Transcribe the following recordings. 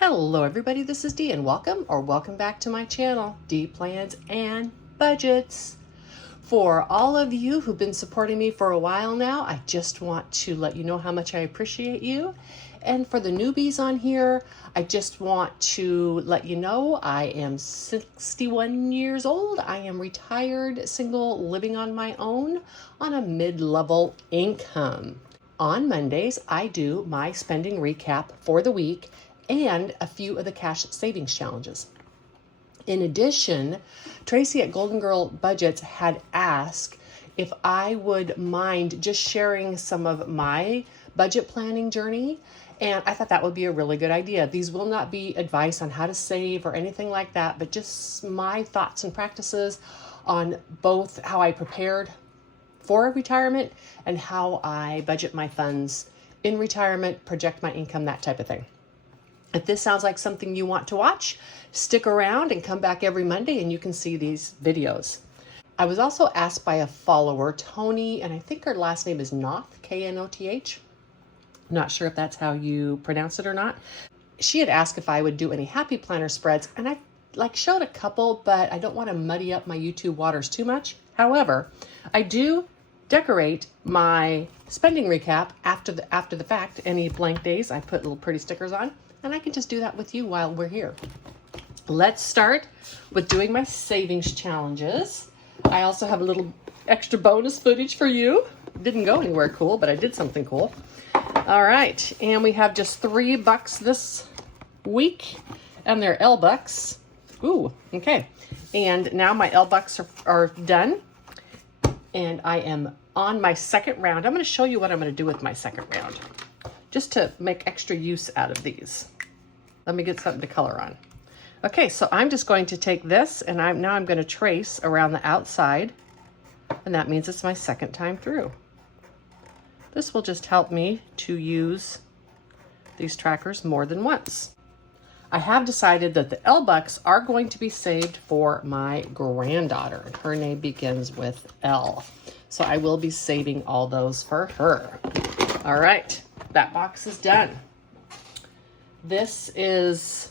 Hello everybody, this is Dee and welcome back to my channel, Dee Plans and Budgets. For all of you who've been supporting me for a while now, I just want to let you know how much I appreciate you. And for the newbies on here, I just want to let you know I am 61 years old. I am retired, single, living on my own on a mid-level income. On Mondays, I do my spending recap for the week and a few of the cash savings challenges. In addition, Tracy at Golden Girl Budgets had asked if I would mind just sharing some of my budget planning journey, and I thought that would be a really good idea. These will not be advice on how to save or anything like that, but just my thoughts and practices on both how I prepared for retirement and how I budget my funds in retirement, project my income, that type of thing. If this sounds like something you want to watch, stick around and come back every Monday and you can see these videos. I was also asked by a follower, Tony, and I think her last name is Knoth, K-N-O-T-H. Not sure if that's how you pronounce it or not. She had asked if I would do any happy planner spreads, and I showed a couple, but I don't want to muddy up my YouTube waters too much. However, I do decorate my spending recap after the fact. Any blank days, I put little pretty stickers on. And I can just do that with you while we're here. Let's start with doing my savings challenges. I also have a little extra bonus footage for you. Didn't go anywhere cool, but I did something cool. All right, and we have just $3 this week, and they're L-bucks. Ooh, okay. And now my L-bucks are done, and I am on my second round. I'm going to show you what I'm going to do with my second round, just to make extra use out of these. Let me get something to color on. Okay, so I'm just going to take this and I'm going to trace around the outside, and that means it's my second time through. This will just help me to use these trackers more than once. I have decided that the L-bucks are going to be saved for my granddaughter, and her name begins with L. So I will be saving all those for her. All right. That box is done. This is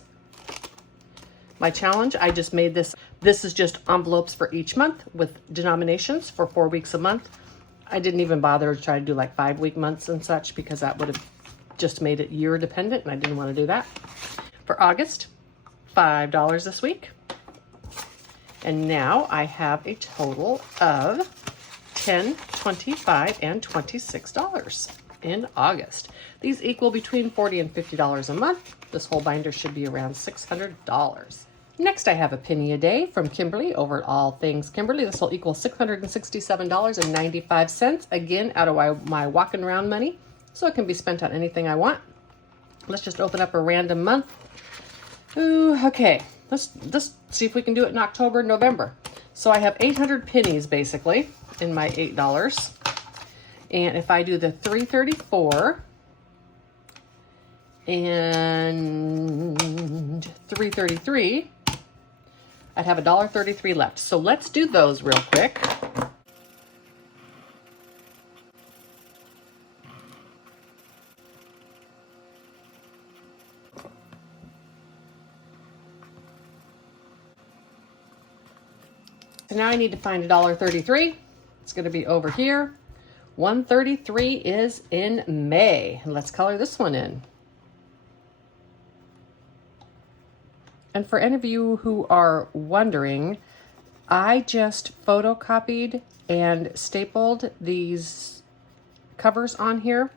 my challenge. I just made this. This is just envelopes for each month with denominations for 4 weeks a month. I didn't even bother to try to do like 5-week months and such because that would have just made it year dependent, and I didn't want to do that. For August, $5 this week. And now I have a total of $10, $25, and $26 in August. These equal between $40 and $50 a month. This whole binder should be around $600. Next, I have a penny a day from Kimberly over at All Things Kimberly. This will equal $667.95, again, out of my walking around money, so it can be spent on anything I want. Let's just open up a random month. Ooh, okay. Let's see if we can do it in October, November. So I have 800 pennies, basically, in my $8. And if I do the 334 and 333, I'd have $1.33 left. So let's do those real quick. So now I need to find $1.33. It's going to be over here. 133 is in May. Let's color this one in. And for any of you who are wondering, I just photocopied and stapled these covers on here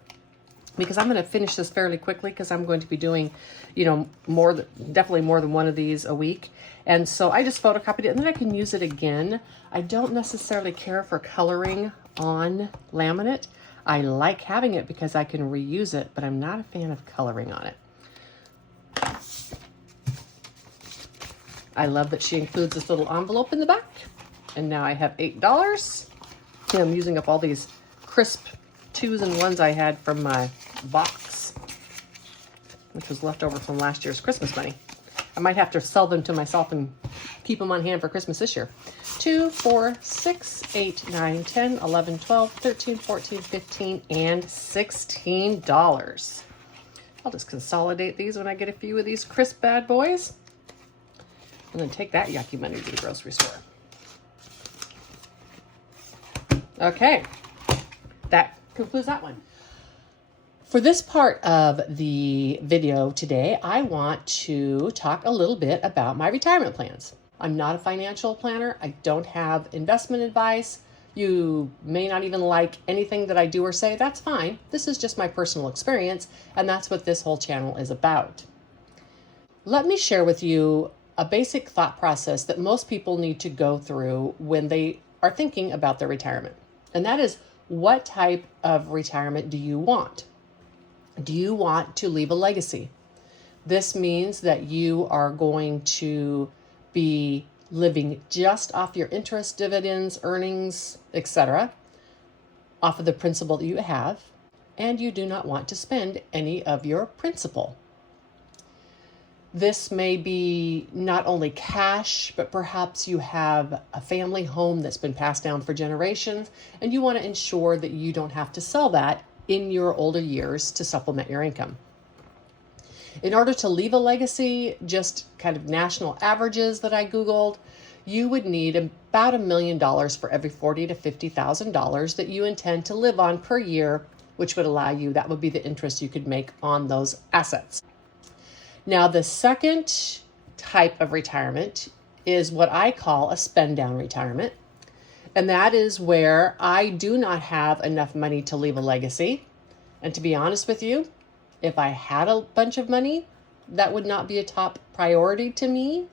because I'm going to finish this fairly quickly because I'm going to be doing, definitely more than one of these a week. And so I just photocopied it and then I can use it again. I don't necessarily care for coloring on laminate. I like having it because I can reuse it, but I'm not a fan of coloring on it. I love that she includes this little envelope in the back. And now I have $8. I'm using up all these crisp 2s and 1s I had from my box, which was left over from last year's Christmas money. I might have to sell them to myself and keep them on hand for Christmas this year. 2, 4, 6, 8, 9, 10, 11, 12, 13, 14, 15, and $16. I'll just consolidate these when I get a few of these crisp bad boys. And then take that yucky money to the grocery store. Okay, that concludes that one. For this part of the video today, I want to talk a little bit about my retirement plans. I'm not a financial planner. I don't have investment advice. You may not even like anything that I do or say. That's fine. This is just my personal experience, and that's what this whole channel is about. Let me share with you a basic thought process that most people need to go through when they are thinking about their retirement. And that is, what type of retirement do you want? Do you want to leave a legacy? This means that you are going to be living just off your interest, dividends, earnings, etc., off of the principal that you have, and you do not want to spend any of your principal. This may be not only cash, but perhaps you have a family home that's been passed down for generations, and you want to ensure that you don't have to sell that in your older years to supplement your income. In order to leave a legacy, just kind of national averages that I Googled, you would need about $1 million for every $40,000 to $50,000 that you intend to live on per year, which would allow you, that would be the interest you could make on those assets. Now, the second type of retirement is what I call a spend down retirement. And that is where I do not have enough money to leave a legacy. And to be honest with you, if I had a bunch of money, that would not be a top priority to me.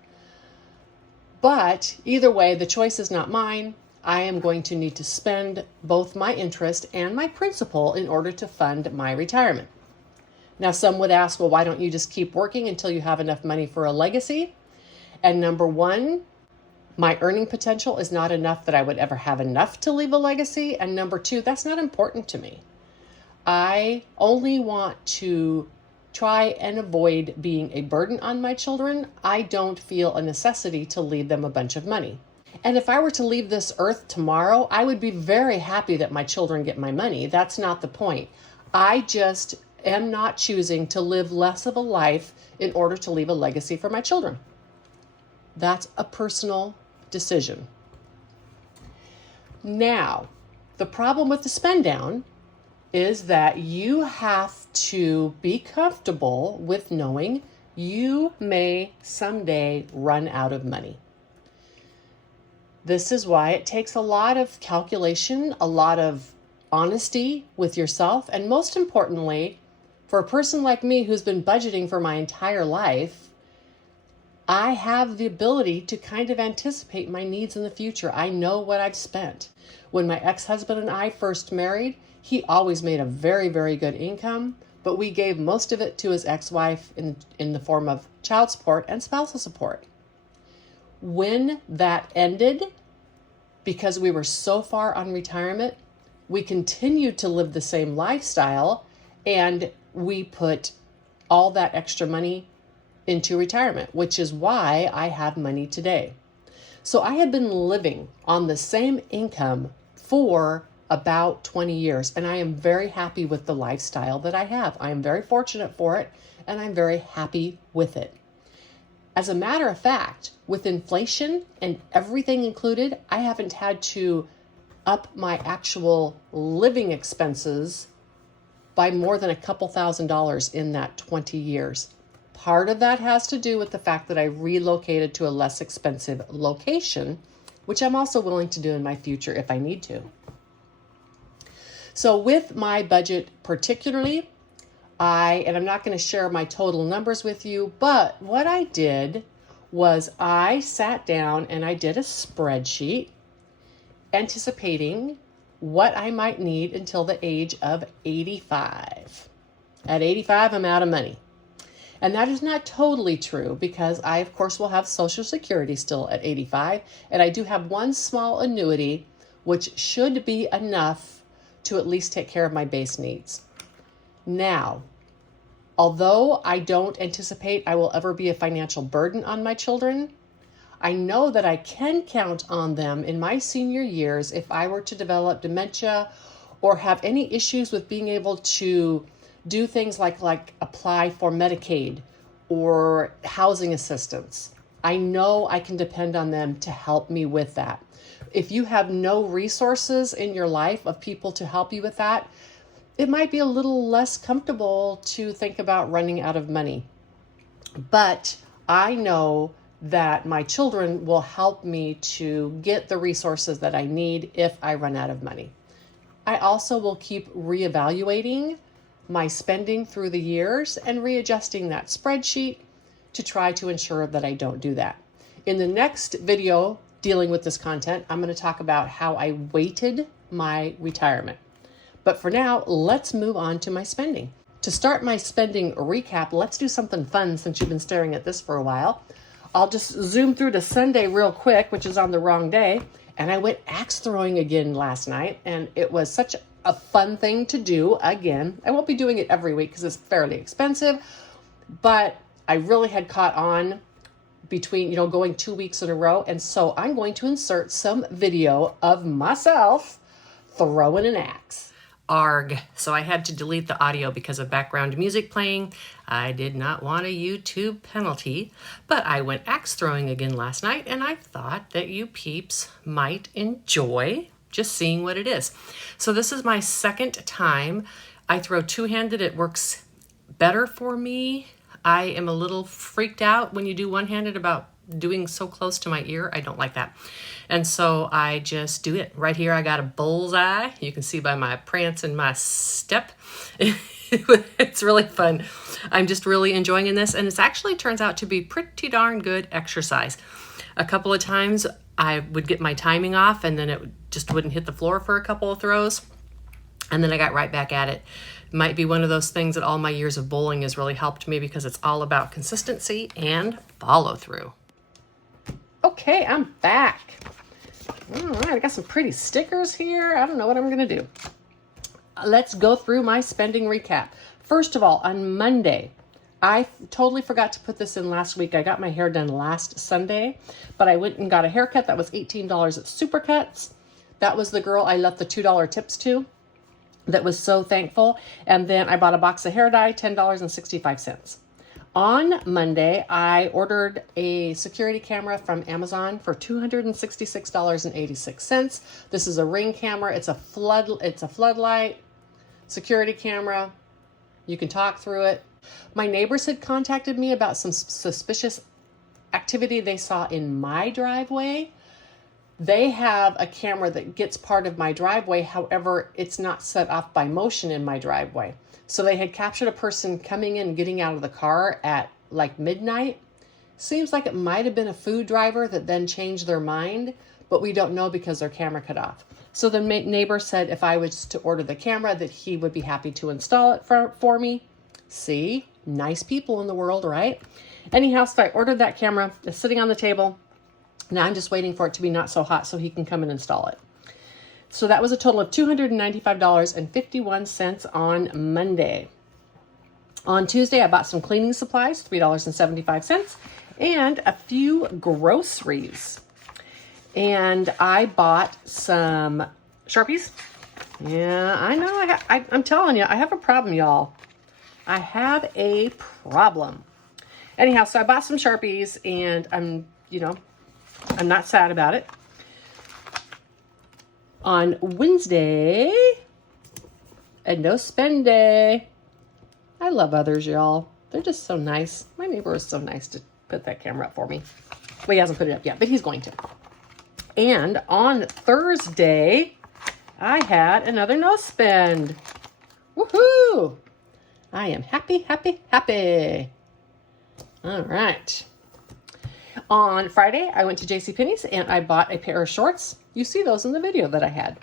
But either way, the choice is not mine. I am going to need to spend both my interest and my principal in order to fund my retirement. Now, some would ask, well, why don't you just keep working until you have enough money for a legacy? And number one, my earning potential is not enough that I would ever have enough to leave a legacy. And number two, that's not important to me. I only want to try and avoid being a burden on my children. I don't feel a necessity to leave them a bunch of money. And if I were to leave this earth tomorrow, I would be very happy that my children get my money. That's not the point. I just am not choosing to live less of a life in order to leave a legacy for my children. That's a personal decision. Now, the problem with the spend down is that you have to be comfortable with knowing you may someday run out of money. This is why it takes a lot of calculation, a lot of honesty with yourself, and most importantly, for a person like me who's been budgeting for my entire life, I have the ability to kind of anticipate my needs in the future. I know what I've spent. When my ex-husband and I first married, he always made a very, very good income, but we gave most of it to his ex-wife in the form of child support and spousal support. When that ended, because we were so far on retirement, we continued to live the same lifestyle, and we put all that extra money into retirement, which is why I have money today. So I have been living on the same income for about 20 years, and I am very happy with the lifestyle that I have. I am very fortunate for it, and I'm very happy with it. As a matter of fact, with inflation and everything included, I haven't had to up my actual living expenses by more than a couple $1,000s in that 20 years. Part of that has to do with the fact that I relocated to a less expensive location, which I'm also willing to do in my future if I need to. So with my budget particularly, and I'm not going to share my total numbers with you, but what I did was I sat down and I did a spreadsheet anticipating what I might need until the age of 85. At 85, I'm out of money. And that is not totally true because I, of course, will have Social Security still at 85. And I do have one small annuity, which should be enough to at least take care of my base needs. Now, although I don't anticipate I will ever be a financial burden on my children, I know that I can count on them in my senior years if I were to develop dementia or have any issues with being able to do things like apply for Medicaid or housing assistance. I know I can depend on them to help me with that. If you have no resources in your life of people to help you with that, it might be a little less comfortable to think about running out of money. But I know that my children will help me to get the resources that I need if I run out of money. I also will keep reevaluating my spending through the years and readjusting that spreadsheet to try to ensure that I don't do that. In the next video dealing with this content, I'm going to talk about how I weighted my retirement. But for now, let's move on to my spending. To start my spending recap, let's do something fun since you've been staring at this for a while. I'll just zoom through to Sunday real quick, which is on the wrong day. And I went axe throwing again last night, and it was such a fun thing to do again. I won't be doing it every week because it's fairly expensive, but I really had caught on between, going 2 weeks in a row. And so I'm going to insert some video of myself throwing an axe. Arg. So I had to delete the audio because of background music playing. I did not want a YouTube penalty, but I went axe throwing again last night, and I thought that you peeps might enjoy just seeing what it is. So this is my second time. I throw two-handed. It works better for me. I am a little freaked out when you do one-handed about doing so close to my ear. I don't like that. And so I just do it. Right here I got a bullseye. You can see by my prance and my step. It's really fun. I'm just really enjoying this, and it actually turns out to be pretty darn good exercise. A couple of times I would get my timing off, and then it just wouldn't hit the floor for a couple of throws, and then I got right back at it. Might be one of those things that all my years of bowling has really helped me, because it's all about consistency and follow through. Okay, I'm back. All right, I got some pretty stickers here. I don't know what I'm going to do. Let's go through my spending recap. First of all, on Monday, I totally forgot to put this in last week. I got my hair done last Sunday, but I went and got a haircut that was $18 at Supercuts. That was the girl I left the $2 tips to. That was so thankful. And then I bought a box of hair dye, $10.65. On Monday, I ordered a security camera from Amazon for $266.86. This is a Ring camera. It's a floodlight security camera. You can talk through it. My neighbors had contacted me about some suspicious activity they saw in my driveway. They have a camera that gets part of my driveway. However, it's not set off by motion in my driveway. So they had captured a person coming in and getting out of the car at like midnight. Seems like it might have been a food driver that then changed their mind, but we don't know because their camera cut off. So the neighbor said if I was to order the camera that he would be happy to install it for me. See, nice people in the world, right? Anyhow, so I ordered that camera. It's sitting on the table. Now I'm just waiting for it to be not so hot so he can come and install it. So that was a total of $295.51 on Monday. On Tuesday, I bought some cleaning supplies, $3.75, and a few groceries. And I bought some Sharpies. Yeah, I know. I'm telling you, I have a problem, y'all. I have a problem. Anyhow, so I bought some Sharpies, and I'm not sad about it. On Wednesday, a no spend day. I love others, y'all. They're just so nice. My neighbor is so nice to put that camera up for me. Well, he hasn't put it up yet, but he's going to. And on Thursday, I had another no spend. Woohoo! I am happy, happy, happy. All right. On Friday, I went to JCPenney's and I bought a pair of shorts. You see those in the video that I had.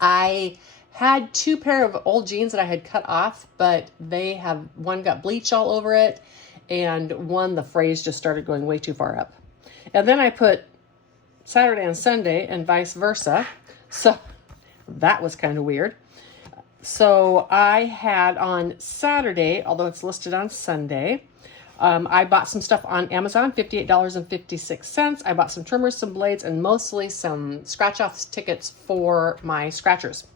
I had two pair of old jeans that I had cut off, but one got bleach all over it, and one, the phrase just started going way too far up. And then I put Saturday and Sunday and vice versa. So that was kind of weird. So I had on Saturday, although it's listed on Sunday, I bought some stuff on Amazon, $58.56. I bought some trimmers, some blades, and mostly some scratch-off tickets for my scratchers.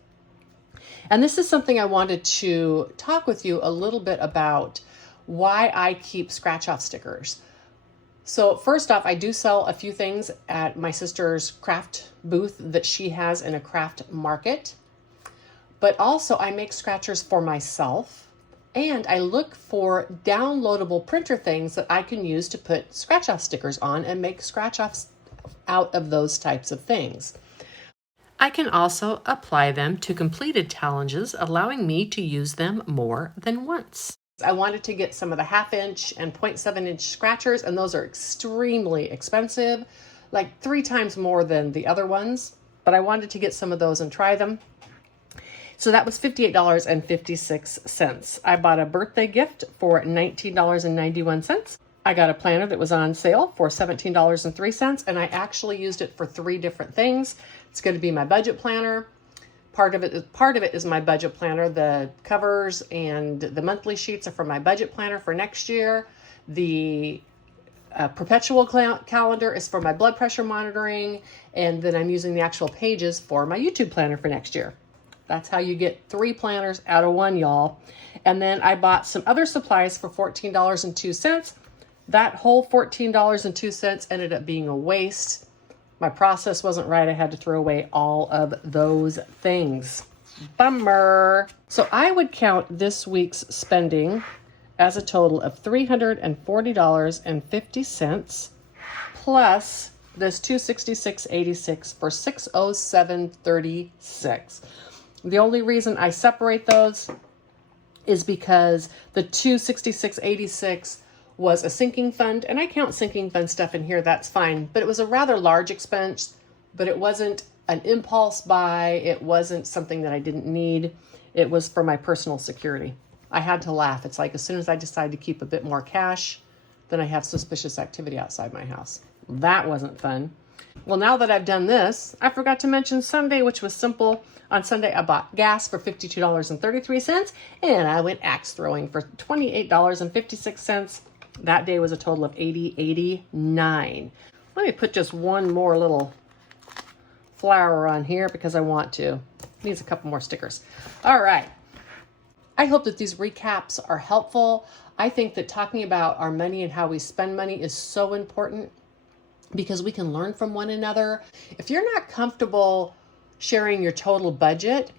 And this is something I wanted to talk with you a little bit about, why I keep scratch off stickers. So first off, I do sell a few things at my sister's craft booth that she has in a craft market. But also I make scratchers for myself, and I look for downloadable printer things that I can use to put scratch off stickers on and make scratch offs out of those types of things. I can also apply them to completed challenges, allowing me to use them more than once. I wanted to get some of the 1/2 inch and 0.7 inch scratchers, and those are extremely expensive, like 3 times more than the other ones, but I wanted to get some of those and try them. So that was $58.56. I bought a birthday gift for $19.91. I got a planner that was on sale for $17.03, and I actually used it for 3 different things. It's going to be my budget planner. Part of it is my budget planner. The covers and the monthly sheets are for my budget planner for next year. The perpetual calendar is for my blood pressure monitoring, and then I'm using the actual pages for my YouTube planner for next year. That's how you get 3 planners out of 1, y'all. And then I bought some other supplies for $14.02. That whole $14.02 ended up being a waste. My process wasn't right. I had to throw away all of those things. Bummer. So I would count this week's spending as a total of $340.50 plus this $266.86 for $607.36. The only reason I separate those is because the $266.86 was a sinking fund, and I count sinking fund stuff in here, that's fine, but it was a rather large expense, but it wasn't an impulse buy. It wasn't something that I didn't need. It was for my personal security. I had to laugh. It's like as soon as I decide to keep a bit more cash, then I have suspicious activity outside my house. That wasn't fun. Well, now that I've done this, I forgot to mention Sunday, which was simple. On Sunday, I bought gas for $52.33, and I went axe throwing for $28.56. That day was a total of $80.89. Let me put just one more little flower on here because I want to. Needs a couple more stickers. All right. I hope that these recaps are helpful. I think that talking about our money and how we spend money is so important because we can learn from one another. If you're not comfortable sharing your total budget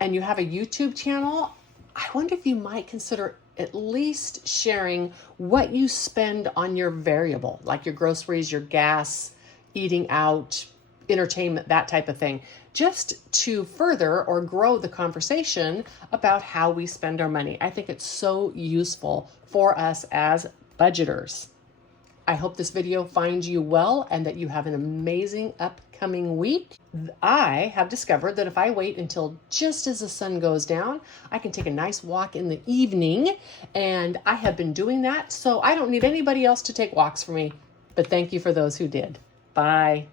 and you have a YouTube channel, I wonder if you might consider at least sharing what you spend on your variable, like your groceries, your gas, eating out, entertainment, that type of thing, just to further or grow the conversation about how we spend our money. I think it's so useful for us as budgeters. I hope this video finds you well and that you have an amazing upcoming week. I have discovered that if I wait until just as the sun goes down, I can take a nice walk in the evening, and I have been doing that, so I don't need anybody else to take walks for me. But thank you for those who did. Bye.